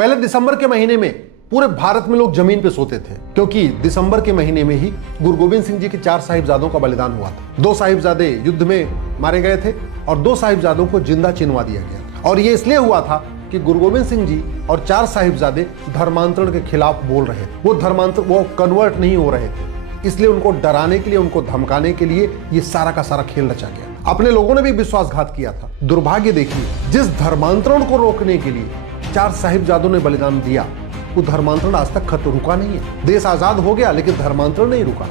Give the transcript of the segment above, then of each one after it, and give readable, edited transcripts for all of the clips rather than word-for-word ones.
पहले दिसंबर के महीने में पूरे भारत में लोग जमीन पे सोते थे, क्योंकि दिसंबर के महीने में ही गुरु गोविंद सिंह जी के 4 साहिबजादों का बलिदान हुआ था। 2 साहिबजादे युद्ध में मारे गए थे और 2 साहिबजादों को जिंदा चिनवा दिया गया। और ये इसलिए हुआ था कि गुरु गोविंद सिंह जी और 4 साहिबजादे धर्मांतरण के खिलाफ बोल रहे थे। वो कन्वर्ट नहीं हो रहे थे, इसलिए उनको डराने के लिए, उनको धमकाने के लिए ये सारा का सारा खेल रचा गया। अपने लोगों ने भी विश्वासघात किया था। दुर्भाग्य देखिए, जिस धर्मांतरण को रोकने के लिए 4 साहिबजादों ने बलिदान दिया, वो धर्मांतरण आज तक खत्म रुका नहीं है। देश आजाद हो गया लेकिन धर्मांतरण नहीं रुका।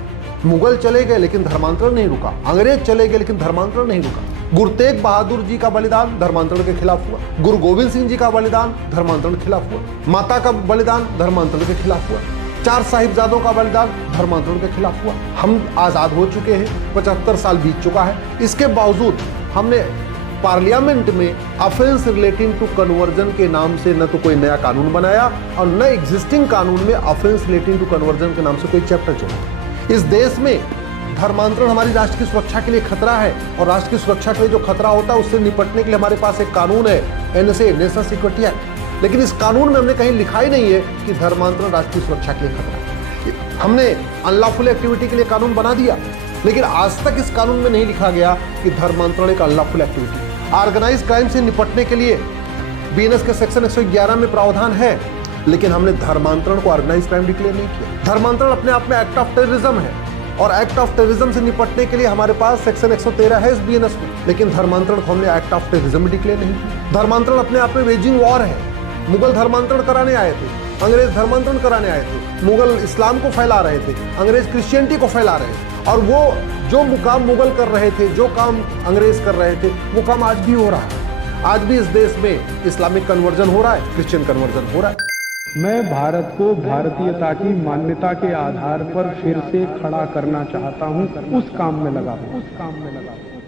मुगल चले गए लेकिन धर्मांतरण नहीं रुका। अंग्रेज चले गए लेकिन धर्मांतरण नहीं रुका। गुरु तेग बहादुर जी का बलिदान धर्मांतरण के खिलाफ हुआ। गुरु गोविंद सिंह जी का बलिदान धर्मांतरण के खिलाफ हुआ। माता का बलिदान धर्मांतरण के खिलाफ हुआ। 4 साहिबजादों का बलिदान धर्मांतरण के खिलाफ हुआ। हम आजाद हो चुके हैं, 75 साल बीत चुका है। इसके बावजूद हमने पार्लियामेंट में ऑफेंस रिलेटिंग टू कन्वर्जन के नाम से न तो कोई नया कानून बनाया और न एग्जिस्टिंग कानून में ऑफेंस रिलेटिंग टू कन्वर्जन के नाम से कोई चैप्टर जोड़ा। इस देश में धर्मांतरण हमारी राष्ट्र की सुरक्षा के लिए खतरा है, और राष्ट्र की सुरक्षा के लिए जो खतरा होता है उससे निपटने के लिए हमारे पास एक कानून है, एनएसए, नेशनल सिक्योरिटी एक्ट। लेकिन इस कानून में हमने कहीं लिखा ही नहीं है कि धर्मांतरण राष्ट्र की सुरक्षा के लिए खतरा है। हमने अनलॉफुल एक्टिविटी के लिए कानून बना दिया, लेकिन आज तक इस कानून में नहीं लिखा गया कि धर्मांतरण एक अनलॉफुल एक्टिविटी। ऑर्गेनाइज क्राइम से निपटने के लिए बीएनएस के सेक्शन 111 में प्रावधान है, लेकिन हमने धर्मांतरण को ऑर्गेनाइज क्राइम डिक्लेयर नहीं किया। धर्मांतरण अपने आप में एक्ट ऑफ टेररिज्म है, और एक्ट ऑफ टेररिज्म से निपटने के लिए हमारे पास सेक्शन 113 है इस बीएनएस में, लेकिन धर्मांतरण को हमने एक्ट ऑफ टेररिज्म डिक्लेयर नहीं किया। धर्मांतरण अपने आप में वेजिंग वॉर है। मुगल धर्मांतरण कराने आए थे, अंग्रेज धर्मांतरण कराने आए थे। मुगल इस्लाम को फैला रहे थे, अंग्रेज क्रिश्चियनिटी को फैला रहे थे। और वो जो मुकाम मुगल कर रहे थे, जो काम अंग्रेज कर रहे थे, वो काम आज भी हो रहा है। आज भी इस देश में इस्लामिक कन्वर्जन हो रहा है, क्रिश्चियन कन्वर्जन हो रहा है। मैं भारत को भारतीयता की मान्यता के आधार पर फिर से खड़ा करना चाहता हूं, उस काम में लगा हूं।